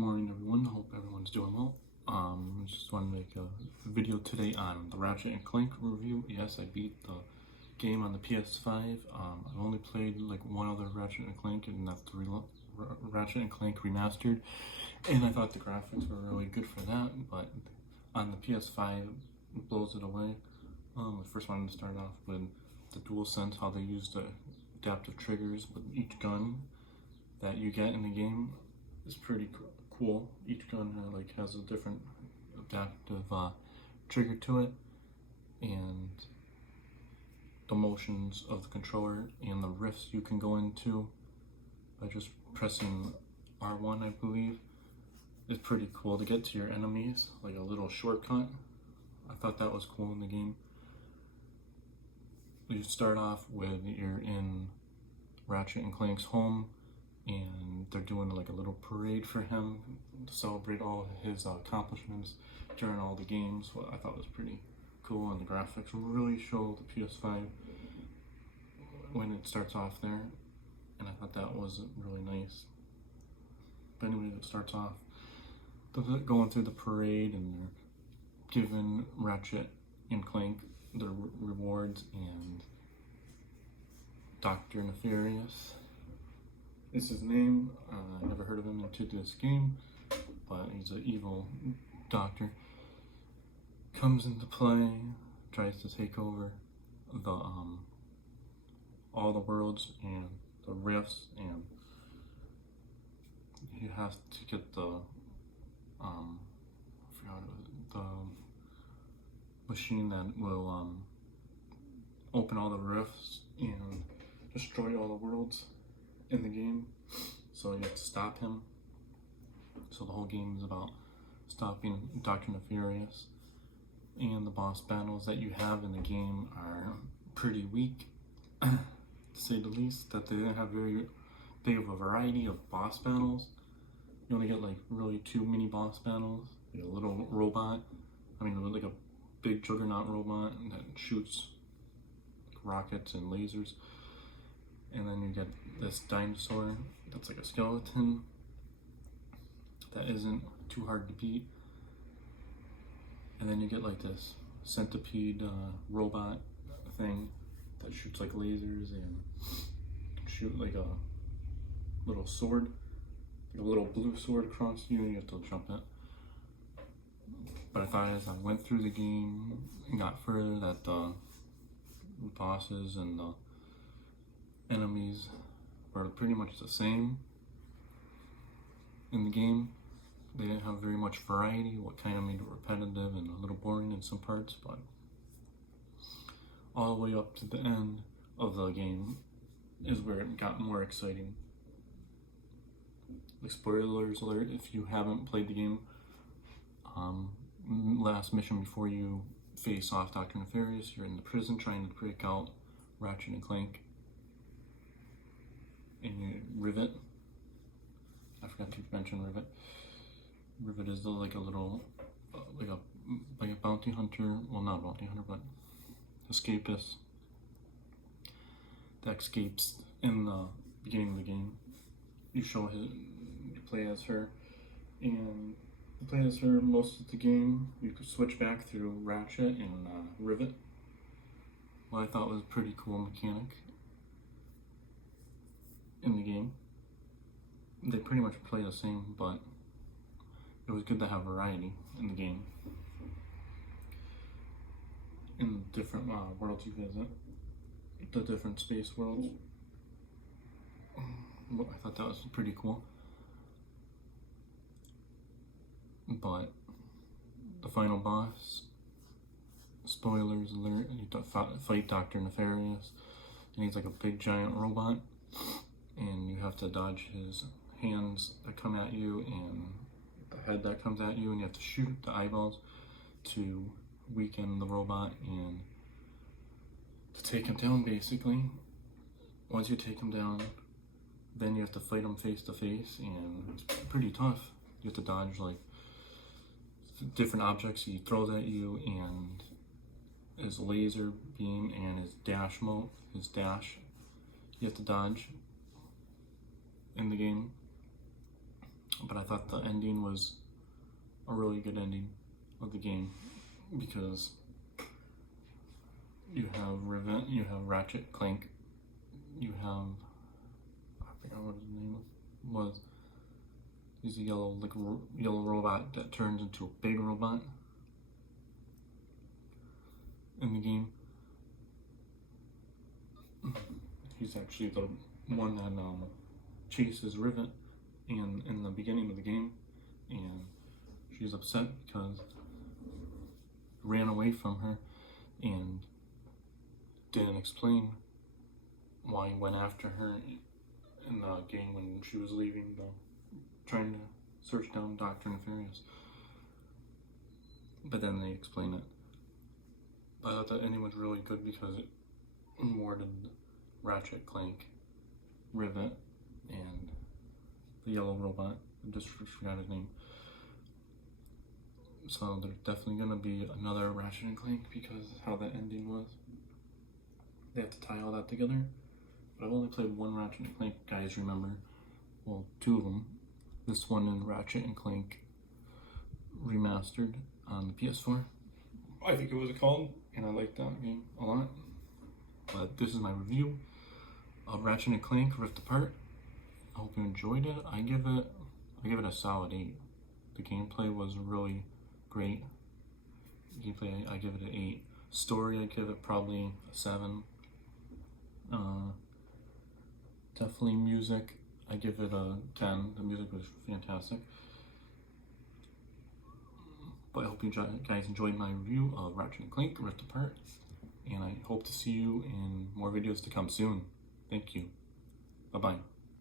morning, everyone. Hope everyone's doing well. Just want to make a video today on the Ratchet and Clank review. Yes, I beat the game on the PS5. I've only played like one other Ratchet and Clank, and that's the Ratchet and Clank Remastered. And I thought the graphics were really good for that, but on the PS5, it blows it away. I first wanted to start off with the DualSense, how they use the adaptive triggers with each gun that you get in the game. Is pretty cool. Each gun has a different adaptive trigger to it, and the motions of the controller and the rifts you can go into by just pressing R1, I believe, is pretty cool to get to your enemies, like a little shortcut. I thought that was cool in the game. You start off with you're in Ratchet and Clank's home, and they're doing like a little parade for him to celebrate all his accomplishments during all the games. What I thought was pretty cool, and the graphics really show the PS5 when it starts off there, and I thought that was really nice. But anyway, it starts off going through the parade, and they're giving Ratchet and Clank their rewards, and Dr. Nefarious is his name. I never heard of him into this game, but he's an evil doctor. Comes into play, tries to take over the all the worlds and the rifts, and he has to get the the machine that will open all the rifts and destroy all the worlds in the game. So you have to stop him. So the whole game is about stopping Dr. Nefarious, and the boss battles that you have in the game are pretty weak, to say the least. That they didn't have very big of a variety of boss battles. You only get like really two mini boss battles, like a little robot, like a big juggernaut robot that shoots rockets and lasers. And then you get this dinosaur that's like a skeleton that isn't too hard to beat. And then you get like this centipede robot thing that shoots like lasers and can shoot like a little sword, like a little blue sword across you, and you have to jump it. But I thought as I went through the game and got further that the bosses and the enemies were pretty much the same in the game. They didn't have very much variety, what kind of made it repetitive and a little boring in some parts, but all the way up to the end of the game is where it got more exciting. Like, spoilers alert if you haven't played the game. Last mission before you face off Dr. Nefarious, you're in the prison trying to break out Ratchet and Clank. And you Rivet. I forgot to mention Rivet. Rivet is like a little, like a bounty hunter. Well, not a bounty hunter, but escapist that escapes in the beginning of the game. You play as her, and you play as her most of the game. You could switch back through Ratchet and Rivet. What I thought was a pretty cool mechanic in the game. They pretty much play the same, but it was good to have variety in the game. In the different worlds you visit, the different space worlds. I thought that was pretty cool. But the final boss, spoilers alert, you fight Dr. Nefarious, and he's like a big giant robot, and you have to dodge his hands that come at you and the head that comes at you, and you have to shoot the eyeballs to weaken the robot and to take him down, basically. Once you take him down, then you have to fight him face to face, and it's pretty tough. You have to dodge like different objects he throws at you, and his laser beam and his dash, you have to dodge in the game. but I thought the ending was a really good ending of the game because you have Ratchet, Clank, you have, I forgot what his name was. He's a yellow robot that turns into a big robot in the game. He's actually the one that chases Rivet in the beginning of the game, and she's upset because he ran away from her and didn't explain why he went after her in the game when she was leaving, trying to search down Dr. Nefarious. But then they explain it. I thought that ending was really good because it rewarded Ratchet, Clank, Rivet, and the yellow robot. I just forgot his name. So there's definitely gonna be another Ratchet and Clank because of how that ending was. They have to tie all that together. But I've only played one Ratchet and Clank, guys, remember. Well, two of them. This one in Ratchet and Clank Remastered on the PS4. I think it was called, and I like that game a lot. But this is my review of Ratchet and Clank Rift Apart. I hope you enjoyed it. I give it a solid 8. The gameplay was really great. Gameplay, I give it an 8. Story, I give it probably a 7. Definitely music, I give it a 10. The music was fantastic. But I hope you guys enjoyed my review of Ratchet and Clank Rift Apart. And I hope to see you in more videos to come soon. Thank you. Bye-bye.